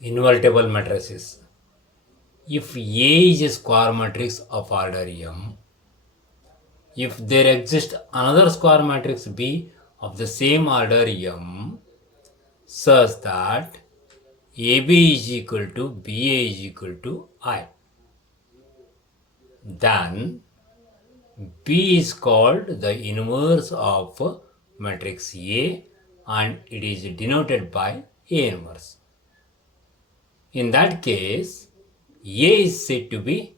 Invertible matrices. If A is a square matrix of order M, if there exists another square matrix B of the same order M such that AB is equal to BA is equal to I, then B is called the inverse of matrix A and it is denoted by A inverse. In that case, A is said to be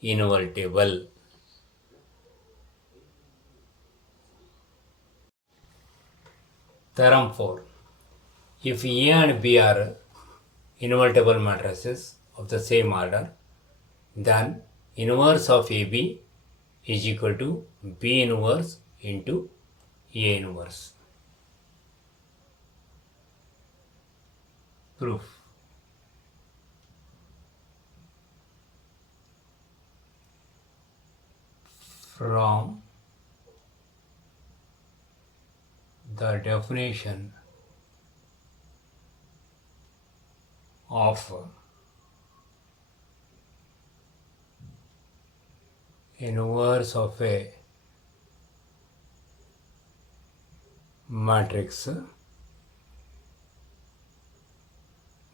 invertible. Theorem 4. If A and B are invertible matrices of the same order, then inverse of AB is equal to B inverse into A inverse. Proof. From the definition of inverse of a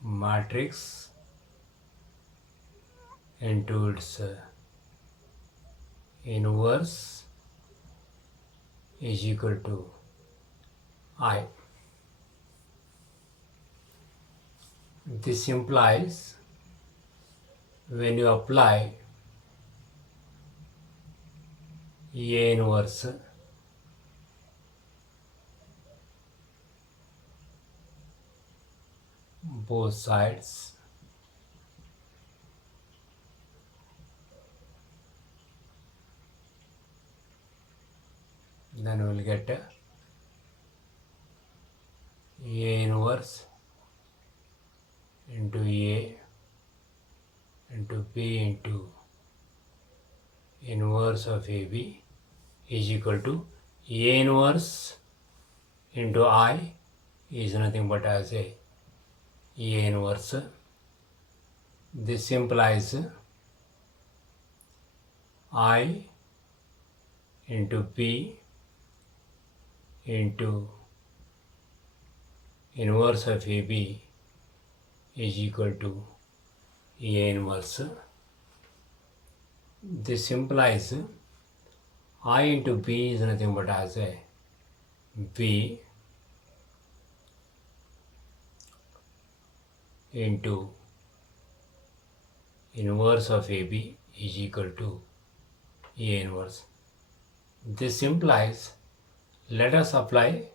matrix into its inverse is equal to I. This implies when you apply A inverse both sides, then we will get A inverse into A into B into inverse of AB is equal to A inverse into I is nothing but as A inverse. This implies I into B into inverse of AB is equal to A inverse. This implies I into B is nothing but as a B into inverse of AB is equal to A inverse. This implies, let us apply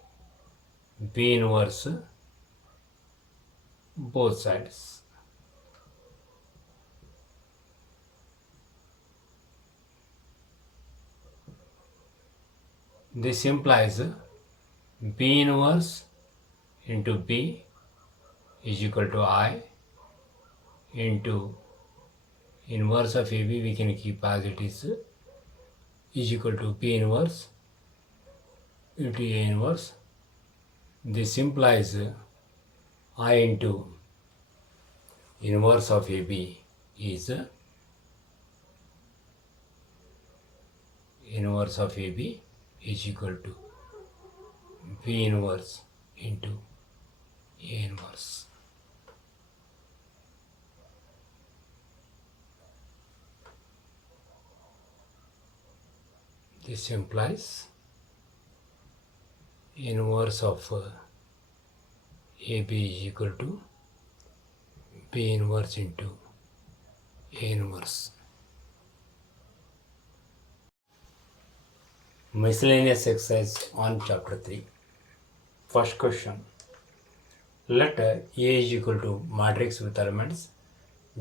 B inverse both sides. This implies B inverse into B is equal to I into inverse of AB, we can keep as it is equal to B inverse into A inverse. This implies I into inverse of AB is inverse of AB is equal to B inverse into A inverse. This implies inverse of AB is equal to B inverse into A inverse. Miscellaneous exercise on chapter 3. First question. Let A is equal to matrix with elements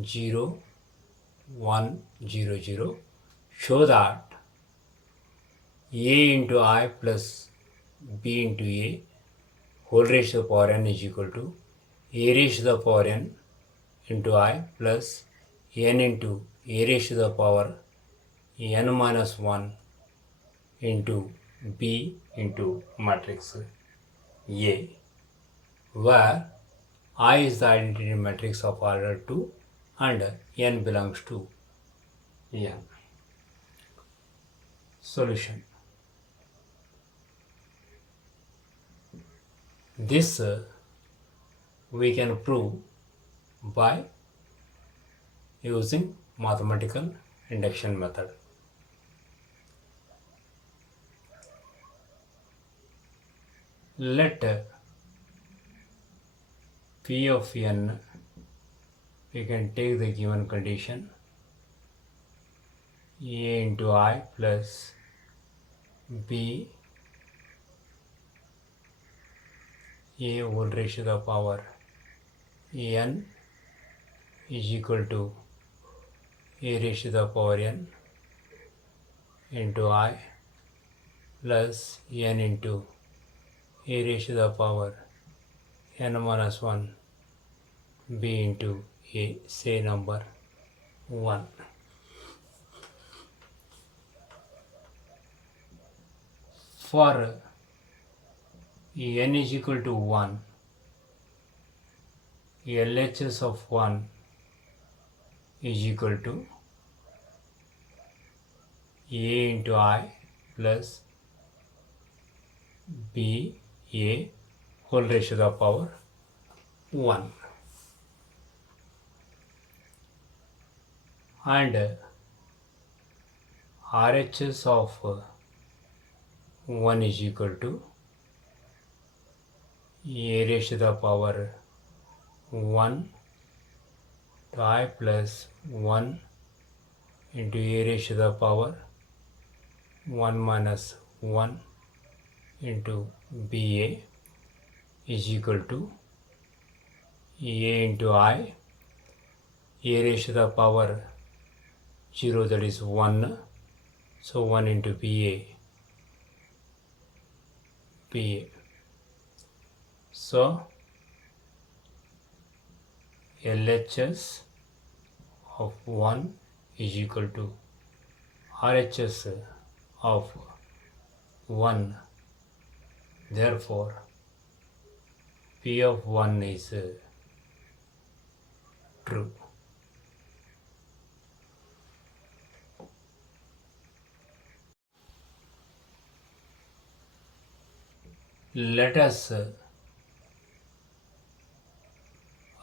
0, 1, 0, 0. Show that A into I plus B into A whole raised to the power n is equal to A raised to the power n into I plus n into A raised to the power n minus 1 into B into matrix A, where I is the identity matrix of order 2 and n belongs to n. Solution. This we can prove by using mathematical induction method. Let P of n, we can take the given condition a into I plus b a whole raised to the power n is equal to a raised to the power n into I plus n into a raised to the power n minus 1 b into a, say number 1. For n is equal to 1, LHS of 1 is equal to a into I plus b a whole raised to the power 1. And RHS of 1 is equal to a raised to the power 1 to I plus 1 into a raised to the power 1 minus 1 into BA is equal to a into I, a raised to the power 0, that is 1, so 1 into BA. So LHS of 1 is equal to RHS of 1. Therefore, P of 1 is true. Let us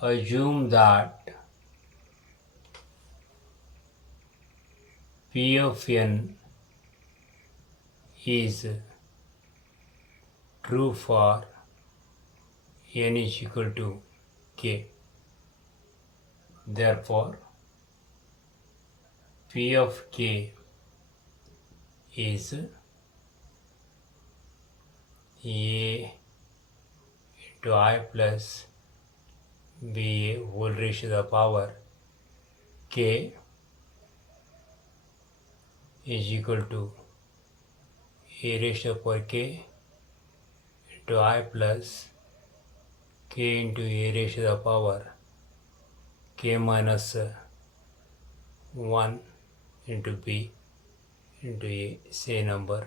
assume that P of n is true for n is equal to k. Therefore, P of k is a into I plus b whole raised to the power k is equal to a raised to the power k into I plus k into a raised to the power k minus 1 into b into a, say number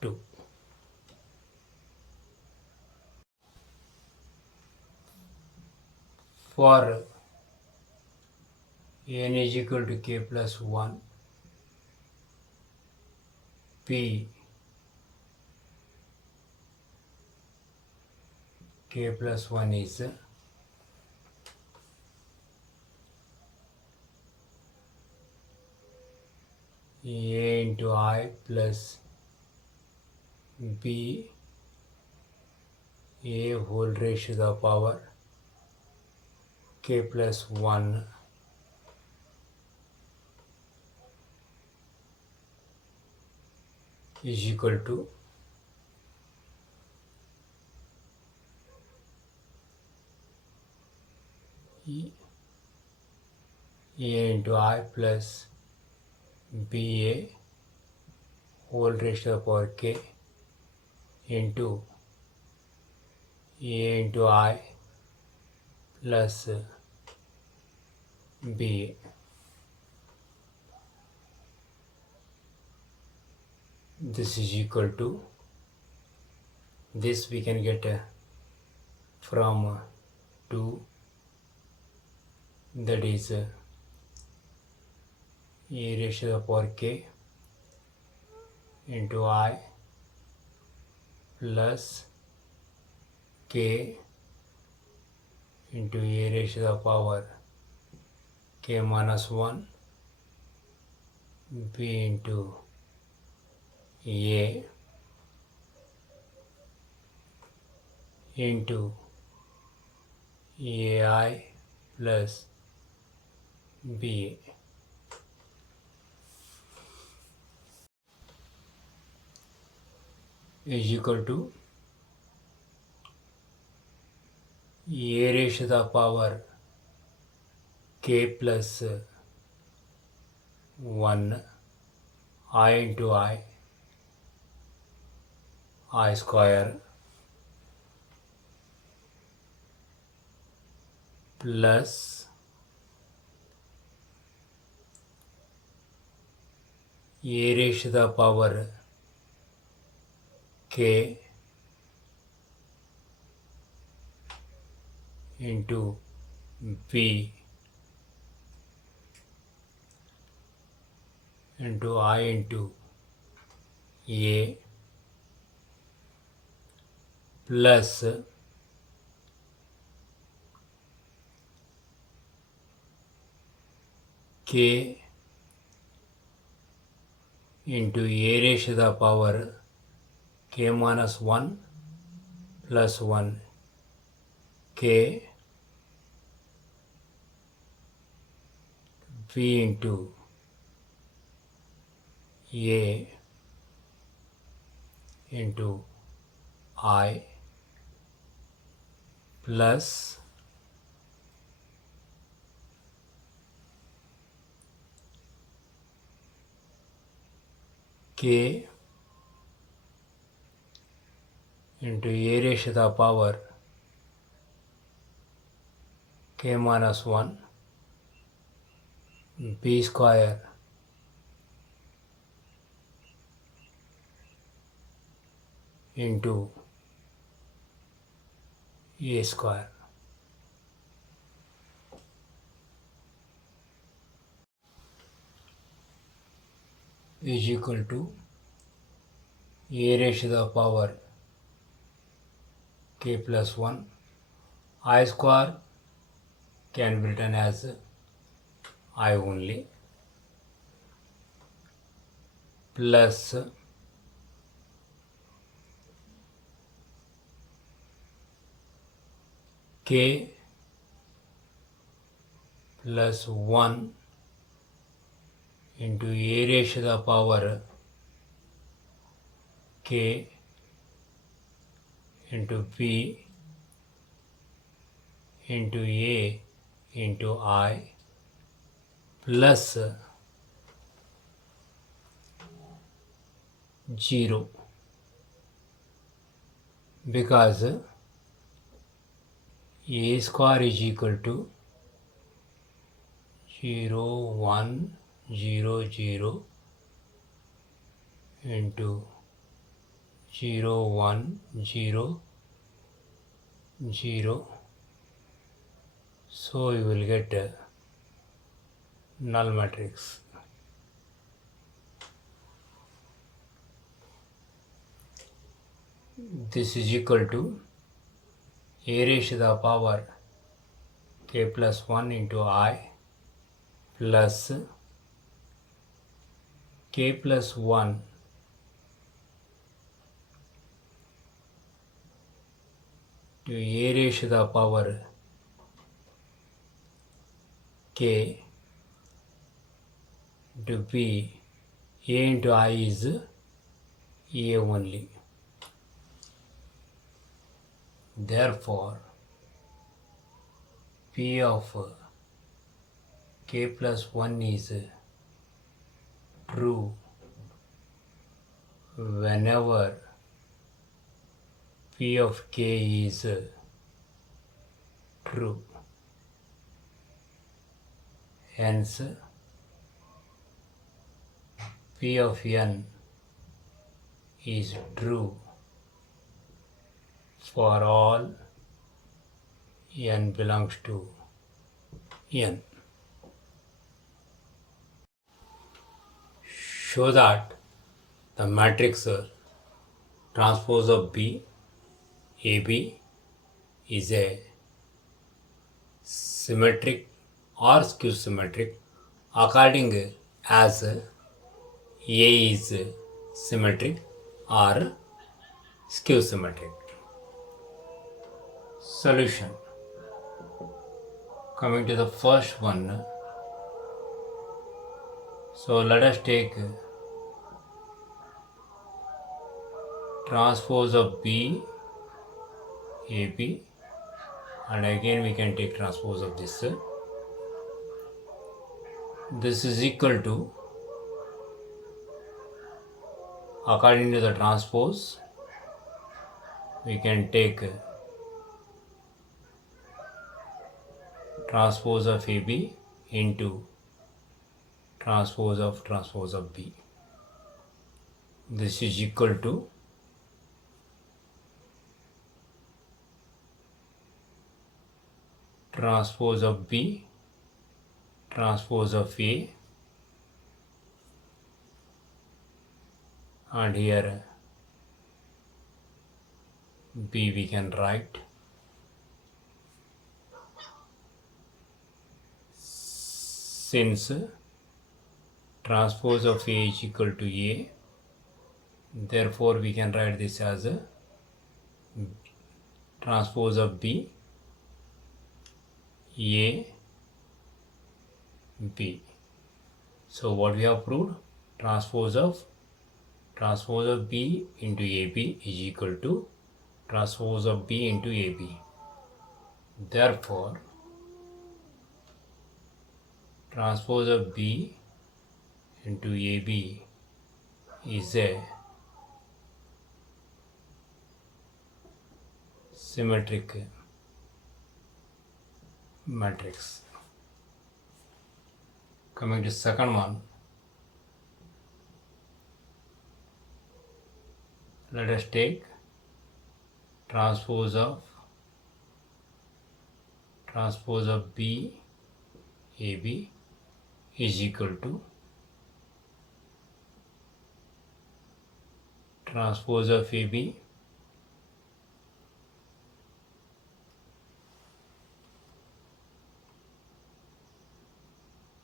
2. For n is equal to k plus 1, p k plus 1 is a into I plus b a whole raised to the power k plus 1 is equal to a into I plus ba whole raised to the power k into a into I plus ba. This is equal to, this we can get from 2, that is e raised to the power k into I plus k into a raised to the power k minus 1 b into a into ai plus b is equal to a raised to the power k plus 1 I into I square plus a raised to the power k into b into I into a plus k into a raised to the power k minus 1 plus 1 k b into a into I plus k into a raised to the power k minus 1 b square into a square is equal to a raised to the power k plus 1 I square can be written as I only plus k plus 1 into a raised to the power k into b into a into I plus 0 because a square is equal to 0 1 0 0 into 0 1 0 0, so you will get a null matrix. This is equal to a raised to the power k plus 1 into I plus k plus 1 to a raised to the power k into b, a into I is a only. Therefore, p of k plus 1 is true whenever p of k is true. Hence, p of n is true for all n belongs to n. Show that the matrix transpose of B, AB is a symmetric or skew symmetric according as A is symmetric or skew symmetric. Solution. Coming to the first one, so let us take transpose of B, AB, and again we can take transpose of this. This is equal to, according to the transpose, we can take transpose of AB into transpose of B. This is equal to transpose of B, transpose of A, and here B we can write since transpose of A is equal to A, therefore we can write this as a transpose of B, A, B. So what we have proved, transpose of B into AB is equal to transpose of B into AB. Therefore, transpose of B into AB is a symmetric matrix. Coming to second one, let us take transpose of B, AB is equal to transpose of AB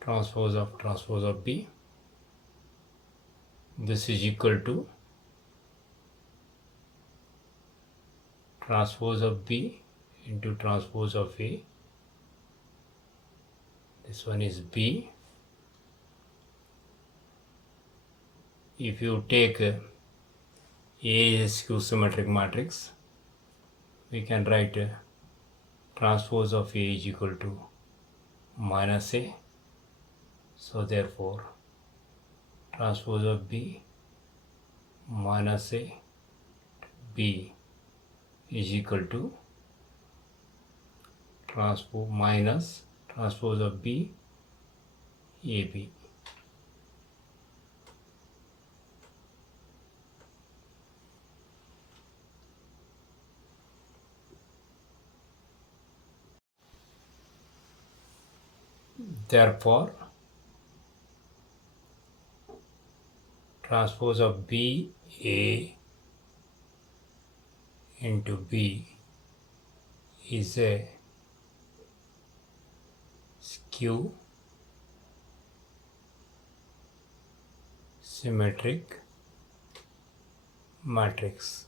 transpose of B. This is equal to transpose of B into transpose of A. This one is B. If you take A is skew symmetric matrix, we can write transpose of A is equal to minus A. So therefore, transpose of B minus A B is equal to transpose of B AB. Therefore, transpose of B A into B is a skew symmetric matrix.